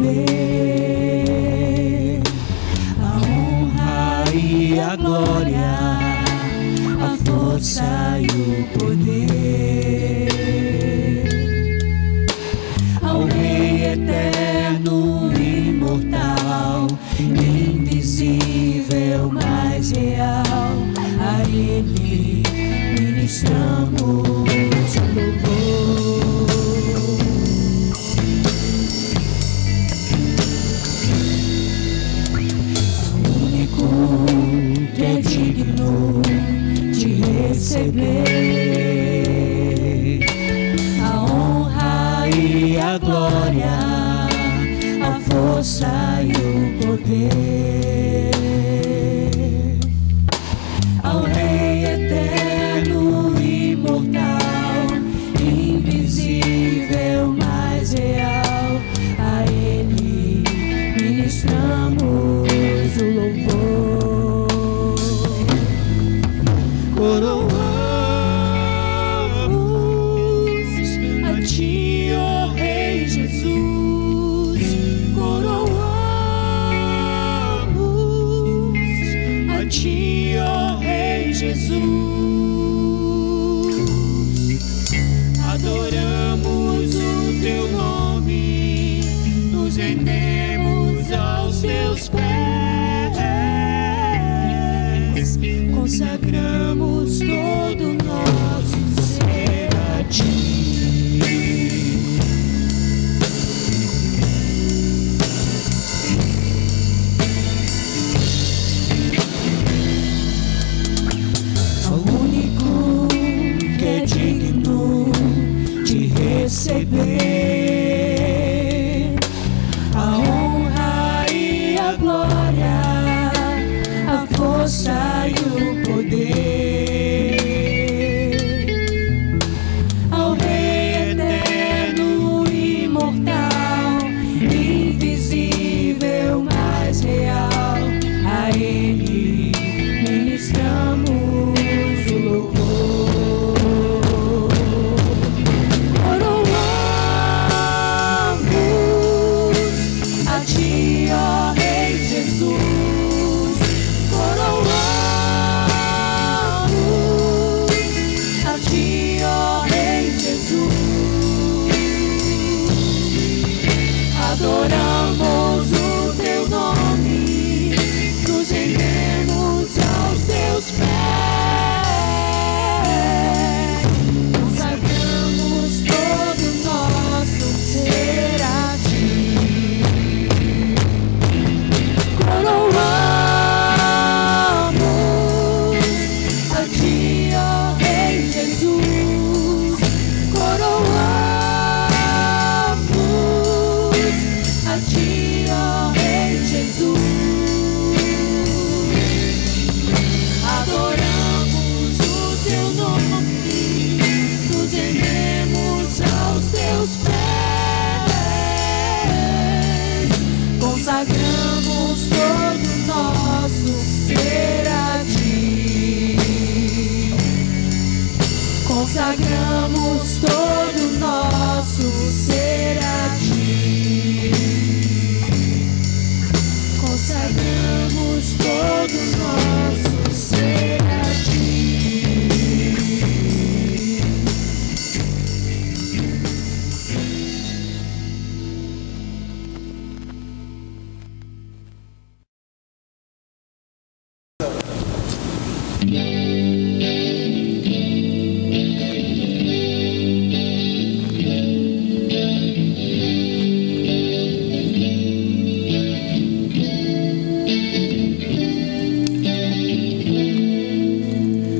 Receber a honra e a glória, a força e o poder ao Rei eterno, imortal, invisível, mais real. A Ele ministramos o louvor. Que é digno de receber a honra e a glória, a força e o poder ao Rei eterno, imortal, invisível, mais real. A Ele ministramos o louvor. Coroamos a Ti, ó Rei Jesus. Coroamos a Ti, ó Rei Jesus. Adoramos o Teu nome, nos rendemos aos Teus pés, consagramos todo o nosso ser a Ti. Ao único que é digno de receber a honra e a glória, a força e o poder ao Rei eterno, imortal, invisível, mais real. A Ele ministramos o louvor. Coroamos a Ti, ó Rei Jesus. Coroamos a Ti, ó Rei Jesus. Adoramos o Teu nome, nos rendemos aos Teus pés, consagramos todo o nosso ser a Ti. Coroamos a Ti, ó Rei Jesus. Coroamos a Ti, ó Rei Jesus. Adoramos o Teu nome, nos rendemos aos Teus pés, consagramos todo o nosso ser a Ti. Consagramos todo o nosso ser a Ti. Consagramos todo o nosso ser a Ti.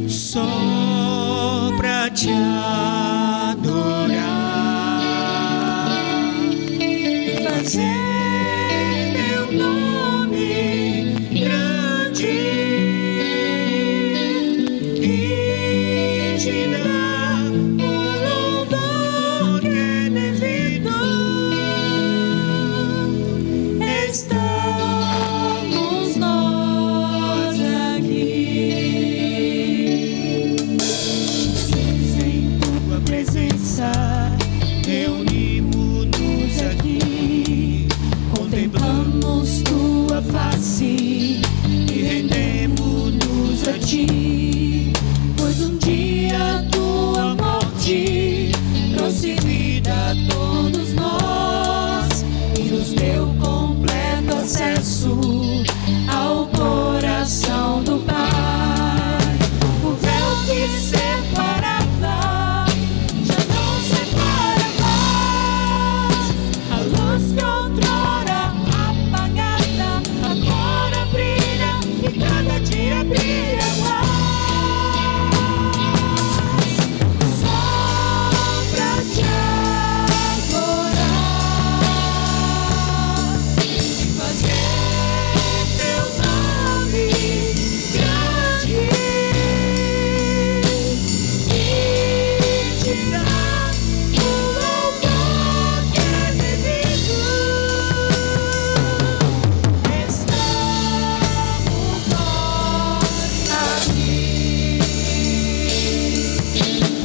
Só pra Te adorar e fazer Teu nome grande, buscamos tua face e rendemos-nos a ti, pois um dia tua morte trouxe vida a todos nós e nos deu completo acesso ao coração do Pai. O véu que separava já não separa mais. A luz que outrora apagada agora brilha e cada dia brilha mais. Só pra te adorar e fazer teu nome grande e te dar o louvor que é devido. Estamos nós aqui.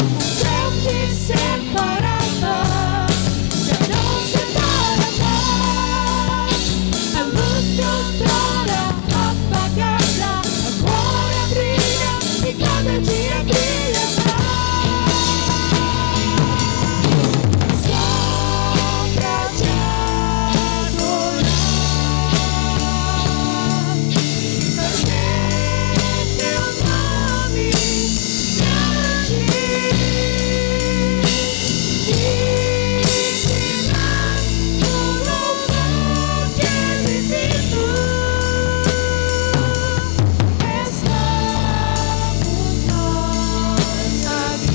O véu que separava já não separa mais. A luz que outrora apagada agora brilha e cada dia brilha mais. Só pra te adorar e fazer teu nome grande e te dar o louvor que é devido. Estamos nós aqui.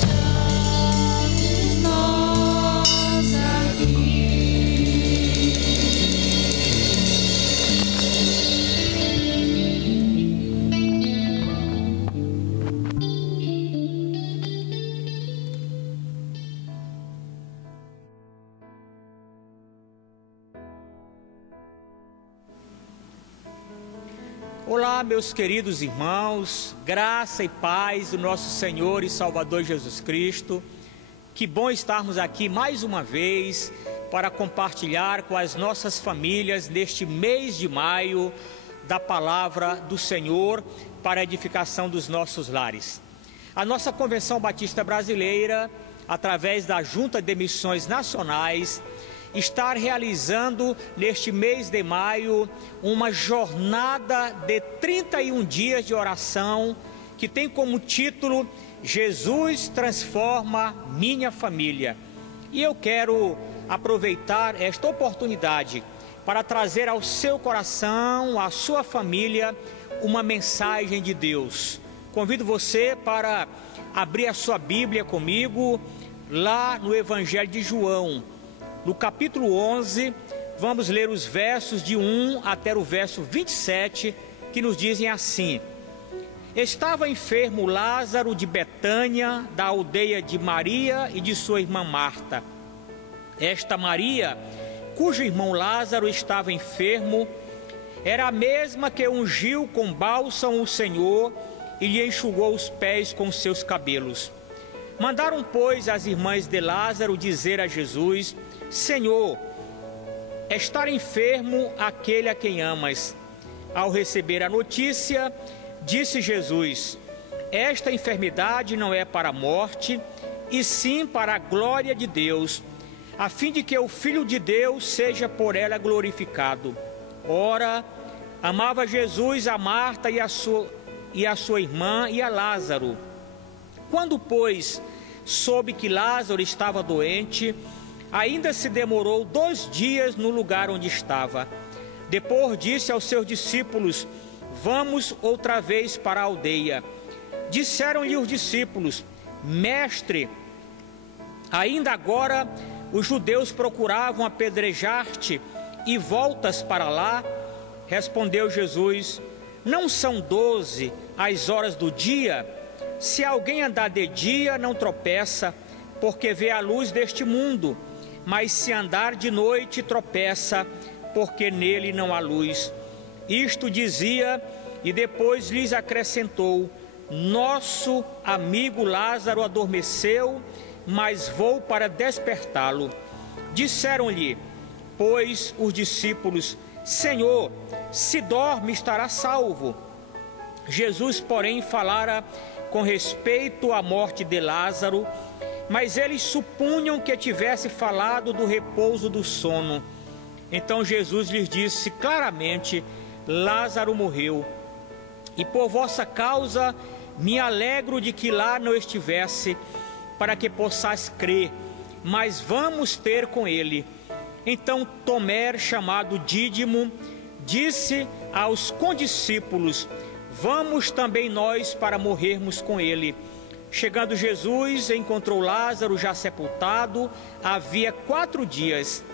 Estamos nós aqui. Olá, meus queridos irmãos, graça e paz do nosso Senhor e Salvador Jesus Cristo. Que bom estarmos aqui mais uma vez para compartilhar com as nossas famílias neste mês de maio da palavra do Senhor para a edificação dos nossos lares. A nossa Convenção Batista Brasileira, através da Junta de Missões Nacionais, está realizando neste mês de maio uma jornada de 31 dias de oração que tem como título Jesus transforma minha família. E eu quero aproveitar esta oportunidade para trazer ao seu coração, à sua família, uma mensagem de Deus. Convido você para abrir a sua Bíblia comigo lá no Evangelho de João. No capítulo 11, vamos ler os versos de 1 até o verso 27, que nos dizem assim: Estava enfermo Lázaro de Betânia, da aldeia de Maria e de sua irmã Marta. Esta Maria, cujo irmão Lázaro estava enfermo, era a mesma que ungiu com bálsamo o Senhor e lhe enxugou os pés com seus cabelos. Mandaram, pois, as irmãs de Lázaro dizer a Jesus: Senhor, está enfermo aquele a quem amas. Ao receber a notícia, disse Jesus: Esta enfermidade não é para a morte, e sim para a glória de Deus, a fim de que o Filho de Deus seja por ela glorificado. Ora, amava Jesus a Marta e a sua irmã e a Lázaro. Quando, pois, soube que Lázaro estava doente, ainda se demorou 2 dias no lugar onde estava. Depois disse aos seus discípulos: Vamos outra vez para a aldeia. Disseram-lhe os discípulos: Mestre, ainda agora os judeus procuravam apedrejar-te e voltas para lá? Respondeu Jesus: Não são 12 as horas do dia? Se alguém andar de dia, não tropeça, porque vê a luz deste mundo. Mas se andar de noite, tropeça, porque nele não há luz. Isto dizia, e depois lhes acrescentou: Nosso amigo Lázaro adormeceu, mas vou para despertá-lo. Disseram-lhe, pois, os discípulos: Senhor, se dorme, estará salvo. Jesus, porém, falara com respeito à morte de Lázaro, mas eles supunham que tivesse falado do repouso do sono. Então Jesus lhes disse claramente: Lázaro morreu, e por vossa causa me alegro de que lá não estivesse, para que possais crer, mas vamos ter com ele. Então Tomé, chamado Dídimo, disse aos condiscípulos: Vamos também nós para morrermos com ele. Chegando Jesus, encontrou Lázaro já sepultado, havia 4 dias.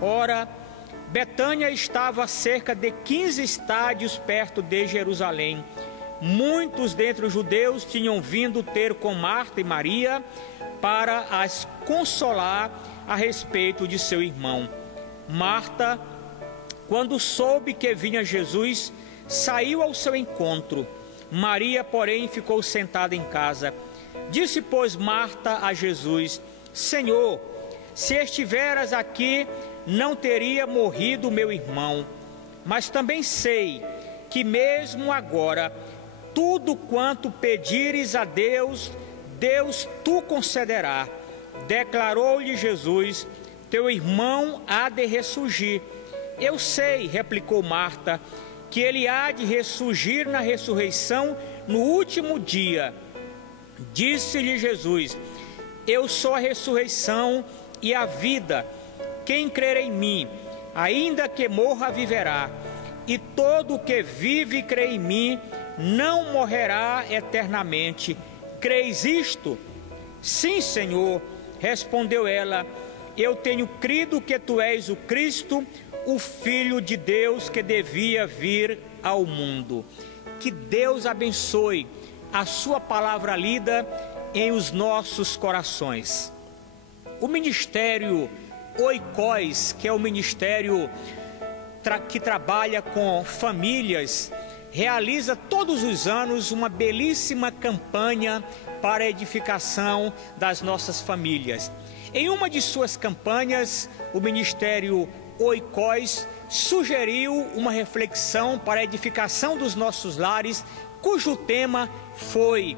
Ora, Betânia estava a cerca de 15 estádios perto de Jerusalém. Muitos dentre os judeus tinham vindo ter com Marta e Maria para as consolar a respeito de seu irmão. Marta, quando soube que vinha Jesus, saiu ao seu encontro. Maria, porém, ficou sentada em casa. Disse, pois, Marta a Jesus: Senhor, se estiveras aqui, não teria morrido meu irmão. Mas também sei que mesmo agora, tudo quanto pedires a Deus, Deus tu concederá. Declarou-lhe Jesus: Teu irmão há de ressurgir. Eu sei, replicou Marta, que ele há de ressurgir na ressurreição no último dia. Disse-lhe Jesus: Eu sou a ressurreição e a vida. Quem crer em mim, ainda que morra, viverá. E todo o que vive e crê em mim, não morrerá eternamente. Creis isto? Sim, Senhor, respondeu ela. Eu tenho crido que tu és o Cristo, o Filho de Deus que devia vir ao mundo. Que Deus abençoe a sua palavra lida em os nossos corações. O ministério Oikos, que é o ministério que trabalha com famílias, realiza todos os anos uma belíssima campanha para a edificação das nossas famílias. Em uma de suas campanhas, o ministério Oikos sugeriu uma reflexão para a edificação dos nossos lares, cujo tema foi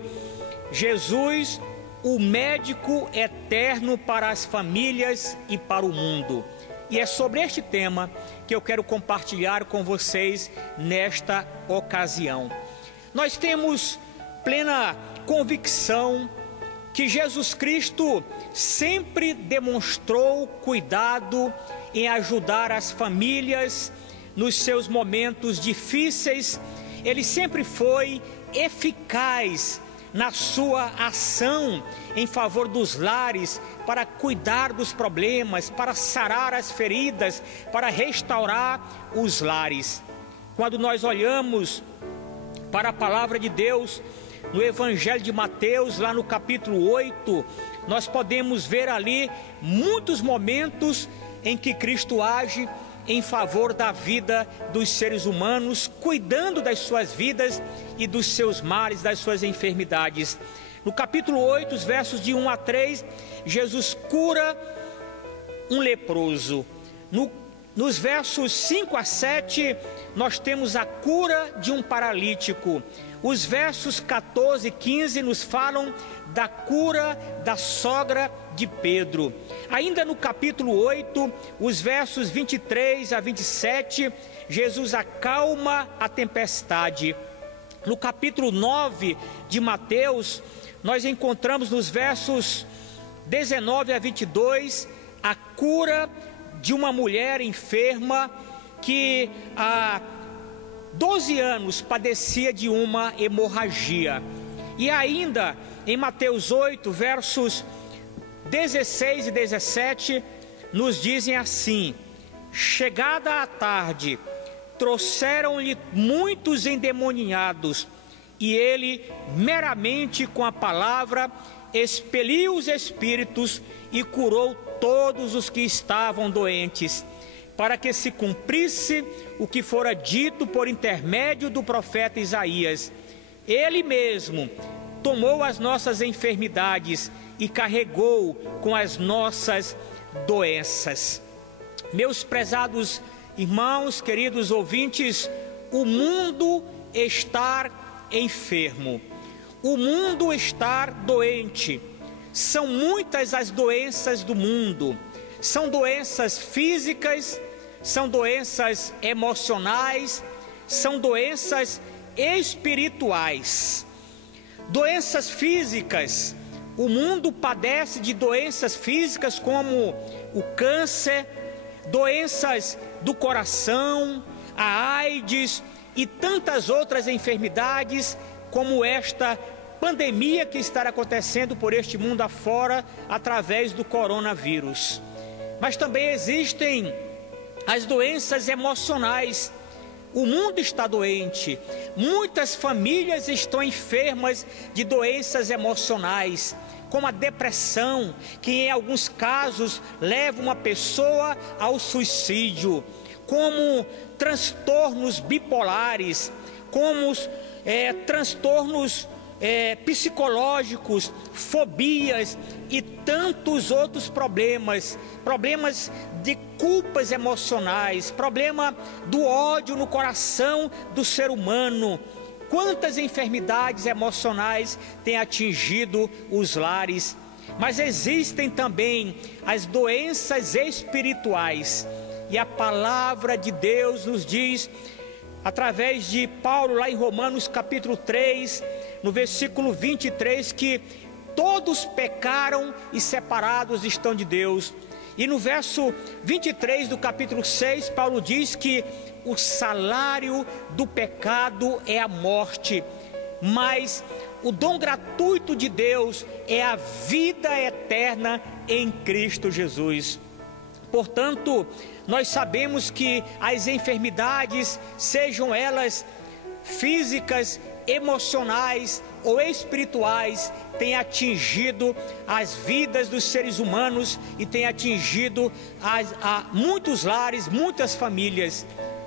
Jesus, o médico eterno para as famílias e para o mundo. E é sobre este tema que eu quero compartilhar com vocês nesta ocasião. Nós temos plena convicção que Jesus Cristo sempre demonstrou cuidado em ajudar as famílias nos seus momentos difíceis. Ele sempre foi eficaz na sua ação em favor dos lares, para cuidar dos problemas, para sarar as feridas, para restaurar os lares. Quando nós olhamos para a palavra de Deus, no Evangelho de Mateus, lá no capítulo 8, nós podemos ver ali muitos momentos em que Cristo age em favor da vida dos seres humanos, cuidando das suas vidas e dos seus males, das suas enfermidades. No capítulo 8, os versos de 1 a 3, Jesus cura um leproso. Nos versos 5 a 7, nós temos a cura de um paralítico. Os versos 14 e 15 nos falam da cura da sogra de Pedro. Ainda no capítulo 8, os versos 23 a 27, Jesus acalma a tempestade. No capítulo 9 de Mateus, nós encontramos nos versos 19 a 22 a cura de uma mulher enferma que há 12 anos padecia de uma hemorragia. E ainda em Mateus 8, versos 16 e 17, nos dizem assim: chegada a tarde, trouxeram-lhe muitos endemoniados, e ele, meramente com a palavra, expeliu os espíritos e curou todos os que estavam doentes, para que se cumprisse o que fora dito por intermédio do profeta Isaías: ele mesmo tomou as nossas enfermidades e carregou com as nossas doenças. Meus prezados irmãos, queridos ouvintes, o mundo está enfermo, o mundo está doente. São muitas as doenças do mundo, são doenças físicas, são doenças emocionais, são doenças espirituais. Doenças físicas, o mundo padece de doenças físicas como o câncer, doenças do coração, a AIDS e tantas outras enfermidades como esta pandemia que está acontecendo por este mundo afora através do coronavírus. Mas também existem as doenças emocionais. O mundo está doente, muitas famílias estão enfermas de doenças emocionais, como a depressão, que em alguns casos leva uma pessoa ao suicídio, como transtornos bipolares, como transtornos psicológicos, fobias e tantos outros problemas de culpas emocionais, problema do ódio no coração do ser humano. Quantas enfermidades emocionais têm atingido os lares? Mas existem também as doenças espirituais, e a palavra de Deus nos diz, através de Paulo, lá em Romanos capítulo 3, no versículo 23, que todos pecaram e separados estão de Deus. E no verso 23 do capítulo 6, Paulo diz que o salário do pecado é a morte, mas o dom gratuito de Deus é a vida eterna em Cristo Jesus. Portanto, nós sabemos que as enfermidades, sejam elas físicas, emocionais ou espirituais, têm atingido as vidas dos seres humanos e têm atingido a muitos lares, muitas famílias.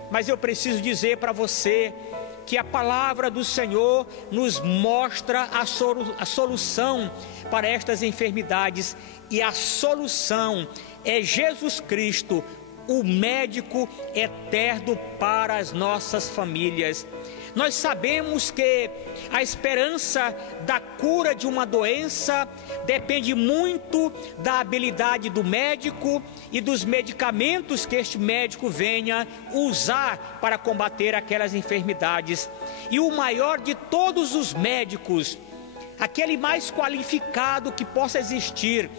Mas eu preciso dizer para você que a palavra do Senhor nos mostra a solução para estas enfermidades, e a solução é Jesus Cristo, o médico eterno para as nossas famílias. Nós sabemos que a esperança da cura de uma doença depende muito da habilidade do médico e dos medicamentos que este médico venha usar para combater aquelas enfermidades. E o maior de todos os médicos, aquele mais qualificado que possa existir,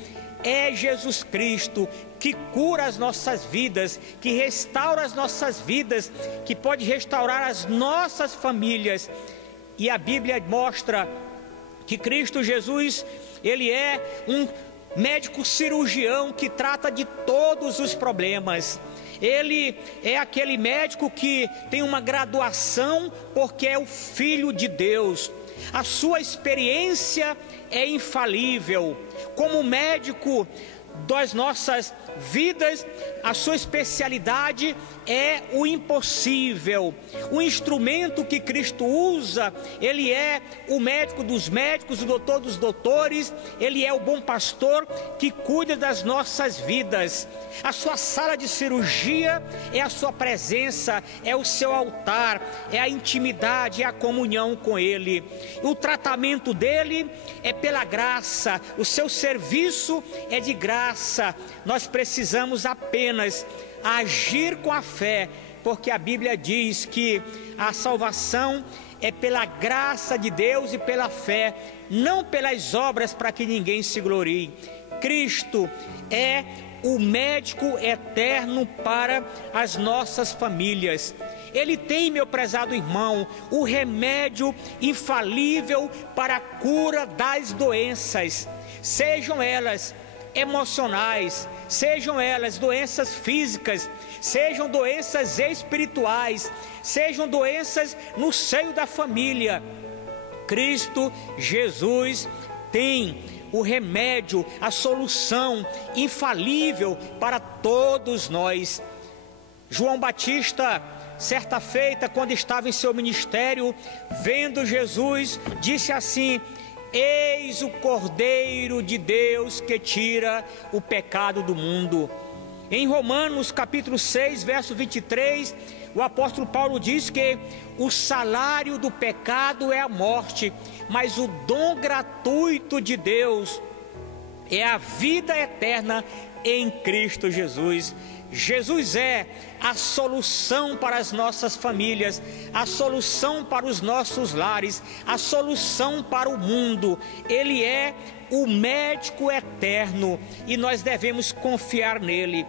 é Jesus Cristo, que cura as nossas vidas, que restaura as nossas vidas, que pode restaurar as nossas famílias. E a Bíblia mostra que Cristo Jesus, Ele é um médico cirurgião que trata de todos os problemas. Ele é aquele médico que tem uma graduação porque é o Filho de Deus. A sua experiência é infalível. Como médico das nossas vidas, a sua especialidade é o impossível. O instrumento que Cristo usa, Ele é o médico dos médicos, o doutor dos doutores. Ele é o bom pastor que cuida das nossas vidas. A sua sala de cirurgia é a sua presença, é o seu altar, é a intimidade, é a comunhão com Ele. O tratamento dele é pela graça, o seu serviço é de graça. Nós precisamos apenas agir com a fé, porque a Bíblia diz que a salvação é pela graça de Deus e pela fé, não pelas obras, para que ninguém se glorie. Cristo é o médico eterno para as nossas famílias. Ele tem, meu prezado irmão, o remédio infalível para a cura das doenças, sejam elas emocionais, sejam elas doenças físicas, sejam doenças espirituais, sejam doenças no seio da família. Cristo Jesus tem o remédio, a solução infalível para todos nós. João Batista, certa feita, quando estava em seu ministério, vendo Jesus, disse assim: Eis o Cordeiro de Deus que tira o pecado do mundo. Em Romanos capítulo 6, verso 23, o apóstolo Paulo diz que o salário do pecado é a morte, mas o dom gratuito de Deus é a vida eterna em Cristo Jesus. Jesus é a solução para as nossas famílias, a solução para os nossos lares, a solução para o mundo. Ele é o médico eterno e nós devemos confiar nele.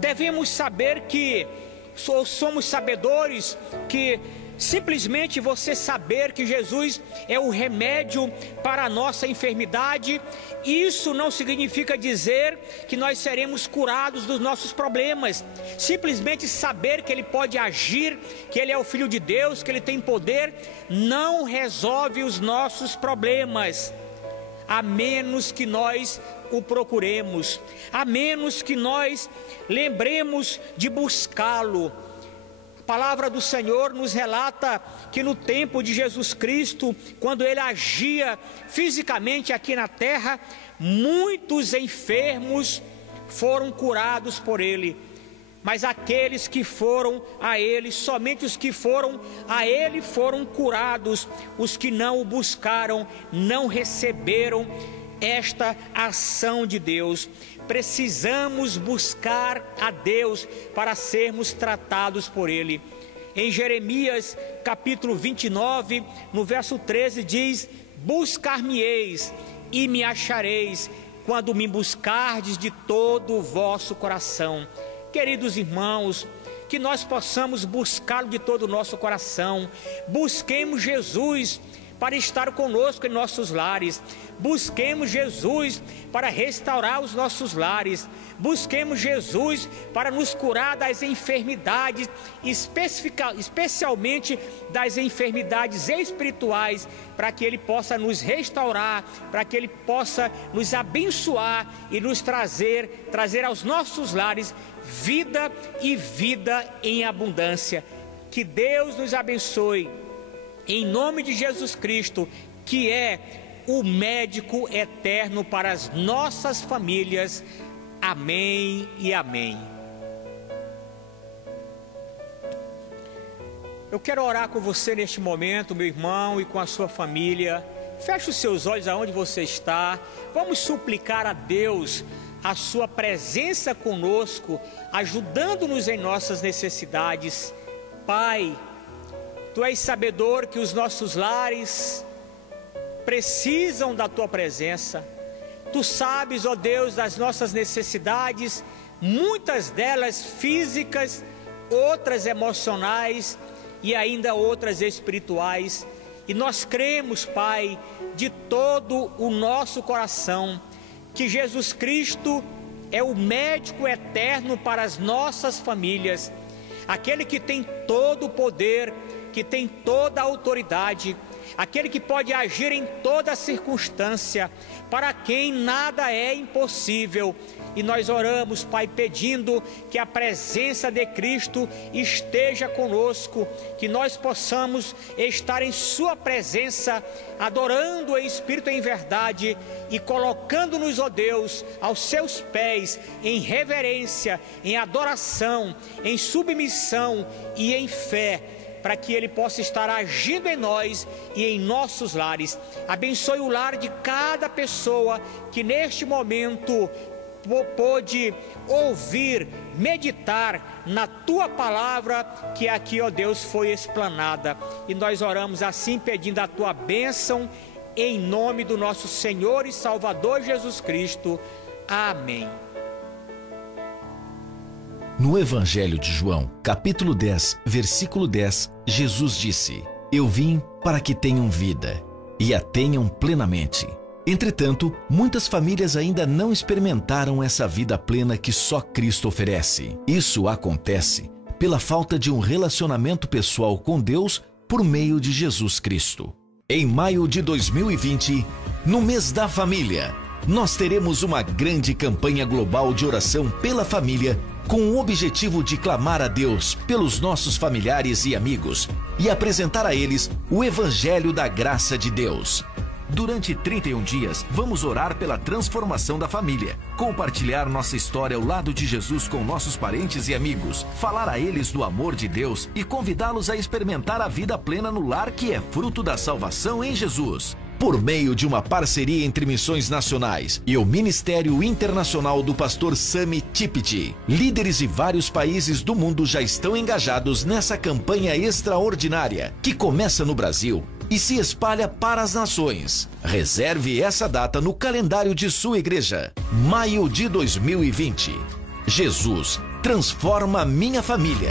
Devemos saber que somos sabedores que simplesmente você saber que Jesus é o remédio para a nossa enfermidade, isso não significa dizer que nós seremos curados dos nossos problemas. Simplesmente saber que Ele pode agir, que Ele é o Filho de Deus, que Ele tem poder, não resolve os nossos problemas, a menos que nós o procuremos, a menos que nós lembremos de buscá-lo. A palavra do Senhor nos relata que no tempo de Jesus Cristo, quando Ele agia fisicamente aqui na terra, muitos enfermos foram curados por Ele. Mas aqueles que foram a Ele, somente os que foram a Ele foram curados. Os que não o buscaram, não receberam esta ação de Deus. Precisamos buscar a Deus para sermos tratados por Ele. Em Jeremias capítulo 29, no verso 13 diz: buscar-me-eis e me achareis, quando me buscardes de todo o vosso coração. Queridos irmãos, que nós possamos buscá-lo de todo o nosso coração. Busquemos Jesus para estar conosco em nossos lares. Busquemos Jesus para restaurar os nossos lares. Busquemos Jesus para nos curar das enfermidades, especialmente das enfermidades espirituais, para que Ele possa nos restaurar, para que Ele possa nos abençoar e nos trazer aos nossos lares vida e vida em abundância. Que Deus nos abençoe, em nome de Jesus Cristo, que é o médico eterno para as nossas famílias. Amém e amém. Eu quero orar com você neste momento, meu irmão, e com a sua família. Feche os seus olhos aonde você está. Vamos suplicar a Deus a sua presença conosco, ajudando-nos em nossas necessidades. Pai, Tu és sabedor que os nossos lares precisam da Tua presença. Tu sabes, ó Deus, das nossas necessidades, muitas delas físicas, outras emocionais e ainda outras espirituais. E nós cremos, Pai, de todo o nosso coração, que Jesus Cristo é o médico eterno para as nossas famílias, aquele que tem todo o poder, que tem toda a autoridade, aquele que pode agir em toda circunstância, para quem nada é impossível. E nós oramos, Pai, pedindo que a presença de Cristo esteja conosco, que nós possamos estar em Sua presença, adorando em espírito e em verdade, e colocando-nos, ó Deus, aos Seus pés, em reverência, em adoração, em submissão e em fé, para que Ele possa estar agindo em nós e em nossos lares. Abençoe o lar de cada pessoa que neste momento pôde ouvir, meditar na Tua palavra, que aqui, ó Deus, foi explanada. E nós oramos assim, pedindo a Tua bênção, em nome do nosso Senhor e Salvador Jesus Cristo. Amém. No Evangelho de João, capítulo 10, versículo 10, Jesus disse: Eu vim para que tenham vida, e a tenham plenamente. Entretanto, muitas famílias ainda não experimentaram essa vida plena que só Cristo oferece. Isso acontece pela falta de um relacionamento pessoal com Deus por meio de Jesus Cristo. Em maio de 2020, no mês da família, nós teremos uma grande campanha global de oração pela família, com o objetivo de clamar a Deus pelos nossos familiares e amigos e apresentar a eles o Evangelho da Graça de Deus. Durante 31 dias, vamos orar pela transformação da família, compartilhar nossa história ao lado de Jesus com nossos parentes e amigos, falar a eles do amor de Deus e convidá-los a experimentar a vida plena no lar que é fruto da salvação em Jesus. Por meio de uma parceria entre Missões Nacionais e o Ministério Internacional do Pastor Sami Tipiti, líderes de vários países do mundo já estão engajados nessa campanha extraordinária que começa no Brasil e se espalha para as nações. Reserve essa data no calendário de sua igreja. Maio de 2020. Jesus transforma minha família.